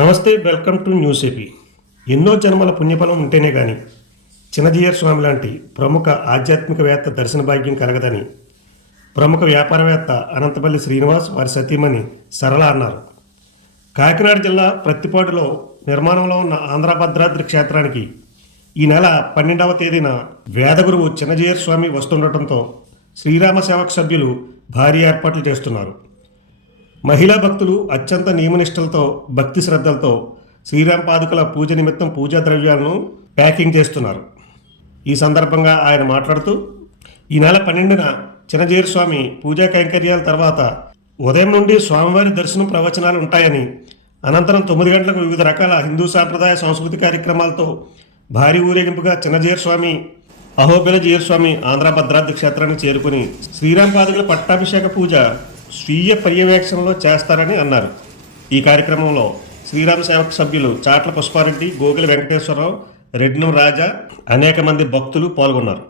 నమస్తే welcome to news AP. ఎన్నో జన్మల పుణ్యఫలం ఉంటేనే కానీ చిన్నజీయర్ స్వామి లాంటి ప్రముఖ ఆధ్యాత్మికవేత్త దర్శన భాగ్యం కలగదని ప్రముఖ వ్యాపారవేత్త అనంతపల్లి శ్రీనివాస్ వారి సతీమణి సరళ అన్నారు. కాకినాడ జిల్లా ప్రత్తిపాటులో నిర్మాణంలో ఉన్న ఆంధ్రభద్రాద్రి క్షేత్రానికి ఈ నెల పన్నెండవ తేదీన వేదగురువు చిన్నజీయర్ స్వామి వస్తుండటంతో శ్రీరామ సేవక సభ్యులు భారీ ఏర్పాట్లు చేస్తున్నారు. మహిళా భక్తులు అత్యంత నియమనిష్టలతో భక్తి శ్రద్ధలతో శ్రీరామ్ పాదుకల పూజ నిమిత్తం పూజా ద్రవ్యాలను ప్యాకింగ్ చేస్తున్నారు. ఈ సందర్భంగా ఆయన మాట్లాడుతూ ఈ నెల పన్నెండున చిరంజీవి స్వామి పూజా కైంకర్యాల తర్వాత ఉదయం నుండి స్వామివారి దర్శనం ప్రవచనాలు ఉంటాయని అనంతరం తొమ్మిది గంటలకు వివిధ రకాల హిందూ సాంప్రదాయ సంస్కృతి కార్యక్రమాలతో భారీ ఊరేగింపుగా చిన్నజీర స్వామి అహోబిల జీర స్వామి ఆంధ్ర భద్రాద్రి క్షేత్రానికి చేరుకుని శ్రీరామ్ పాదుకల పట్టాభిషేక పూజ స్వీయ పర్యవేక్షణలో చేస్తారని అన్నారు. ఈ కార్యక్రమంలో శ్రీరామ సేవక సభ్యులు చాట్ల పుష్పారెడ్డి గోగిల వెంకటేశ్వరరావు రెడ్నం రాజా అనేక మంది భక్తులు పాల్గొన్నారు.